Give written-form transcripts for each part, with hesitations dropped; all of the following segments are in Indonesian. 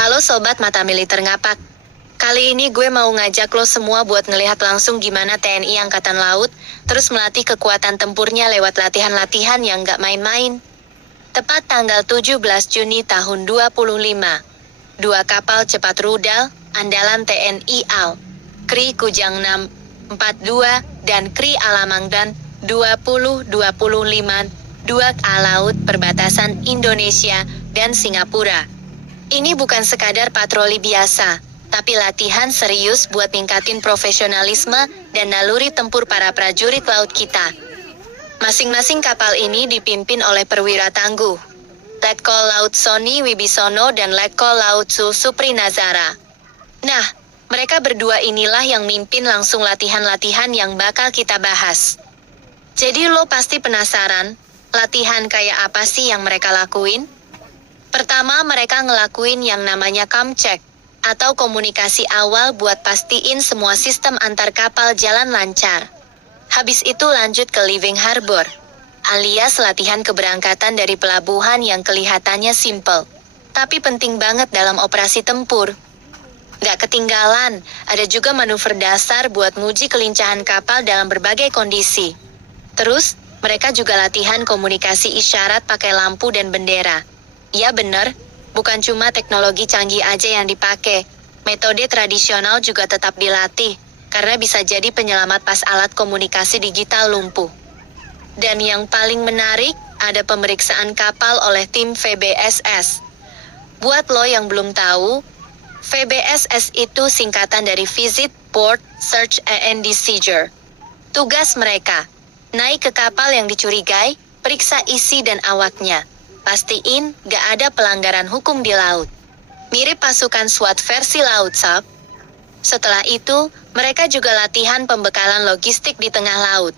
Halo Sobat Mata Militer Ngapak. Kali ini gue mau ngajak lo semua buat ngelihat langsung gimana TNI Angkatan Laut terus melatih kekuatan tempurnya lewat latihan-latihan yang gak main-main. Tepat tanggal 17 Juni tahun 25. Dua kapal cepat rudal, andalan TNI AL, KRI Kujang 642 dan KRI Alamangdan 2025, dua laut perbatasan Indonesia dan Singapura. Ini bukan sekadar patroli biasa, tapi latihan serius buat ningkatin profesionalisme dan naluri tempur para prajurit laut kita. Masing-masing kapal ini dipimpin oleh perwira tangguh, Letkol Laut Sony Wibisono dan Letkol Laut Sul Supri Nazara. Nah, mereka berdua inilah yang mimpin langsung latihan-latihan yang bakal kita bahas. Jadi lo pasti penasaran, latihan kayak apa sih yang mereka lakuin? Pertama, mereka ngelakuin yang namanya com check, atau komunikasi awal buat pastiin semua sistem antar kapal jalan lancar. Habis itu lanjut ke living harbor, alias latihan keberangkatan dari pelabuhan yang kelihatannya simple, tapi penting banget dalam operasi tempur. Gak ketinggalan, ada juga manuver dasar buat nguji kelincahan kapal dalam berbagai kondisi. Terus, mereka juga latihan komunikasi isyarat pakai lampu dan bendera. Ya bener, bukan cuma teknologi canggih aja yang dipakai. Metode tradisional juga tetap dilatih, karena bisa jadi penyelamat pas alat komunikasi digital lumpuh. Dan yang paling menarik, ada pemeriksaan kapal oleh tim VBSS. Buat lo yang belum tahu, VBSS itu singkatan dari Visit, Port, Search and Seizure. Tugas mereka, naik ke kapal yang dicurigai, periksa isi dan awaknya. Pastiin gak ada pelanggaran hukum di laut. Mirip pasukan SWAT versi laut, Sob. Setelah itu, mereka juga latihan pembekalan logistik di tengah laut,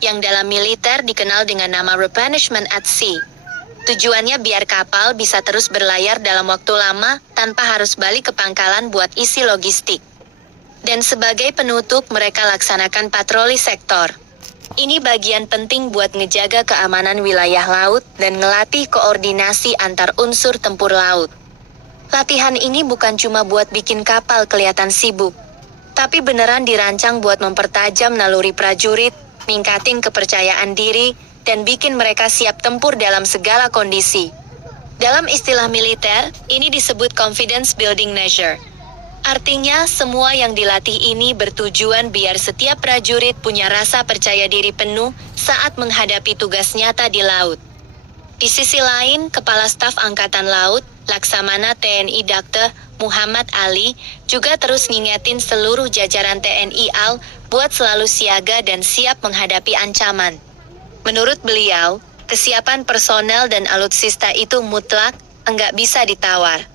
yang dalam militer dikenal dengan nama replenishment at sea. Tujuannya biar kapal bisa terus berlayar dalam waktu lama tanpa harus balik ke pangkalan buat isi logistik. Dan sebagai penutup, mereka laksanakan patroli sektor. Ini bagian penting buat ngejaga keamanan wilayah laut dan ngelatih koordinasi antar unsur tempur laut. Latihan ini bukan cuma buat bikin kapal kelihatan sibuk, tapi beneran dirancang buat mempertajam naluri prajurit, ningkatin kepercayaan diri, dan bikin mereka siap tempur dalam segala kondisi. Dalam istilah militer, ini disebut confidence building measure. Artinya, semua yang dilatih ini bertujuan biar setiap prajurit punya rasa percaya diri penuh saat menghadapi tugas nyata di laut. Di sisi lain, Kepala Staf Angkatan Laut, Laksamana TNI Dr. Muhammad Ali, juga terus ngingetin seluruh jajaran TNI AL buat selalu siaga dan siap menghadapi ancaman. Menurut beliau, kesiapan personel dan alutsista itu mutlak, enggak bisa ditawar.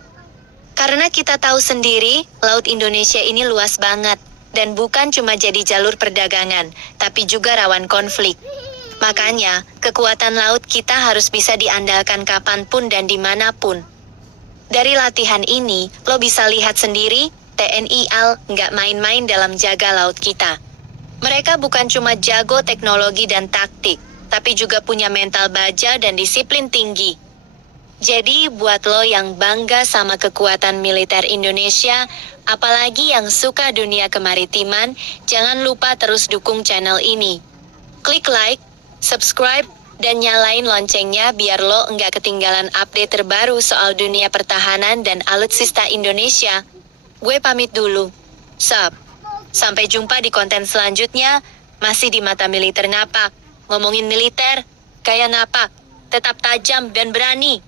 Karena kita tahu sendiri, Laut Indonesia ini luas banget, dan bukan cuma jadi jalur perdagangan, tapi juga rawan konflik. Makanya, kekuatan laut kita harus bisa diandalkan kapanpun dan dimanapun. Dari latihan ini, lo bisa lihat sendiri, TNI AL nggak main-main dalam jaga laut kita. Mereka bukan cuma jago teknologi dan taktik, tapi juga punya mental baja dan disiplin tinggi. Jadi buat lo yang bangga sama kekuatan militer Indonesia, apalagi yang suka dunia kemaritiman, jangan lupa terus dukung channel ini. Klik like, subscribe, dan nyalain loncengnya biar lo nggak ketinggalan update terbaru soal dunia pertahanan dan alutsista Indonesia. Gue pamit dulu. Sob. Sampai jumpa di konten selanjutnya, masih di Mata Militer Ngapak. Ngomongin militer, kayak ngapak, tetap tajam dan berani.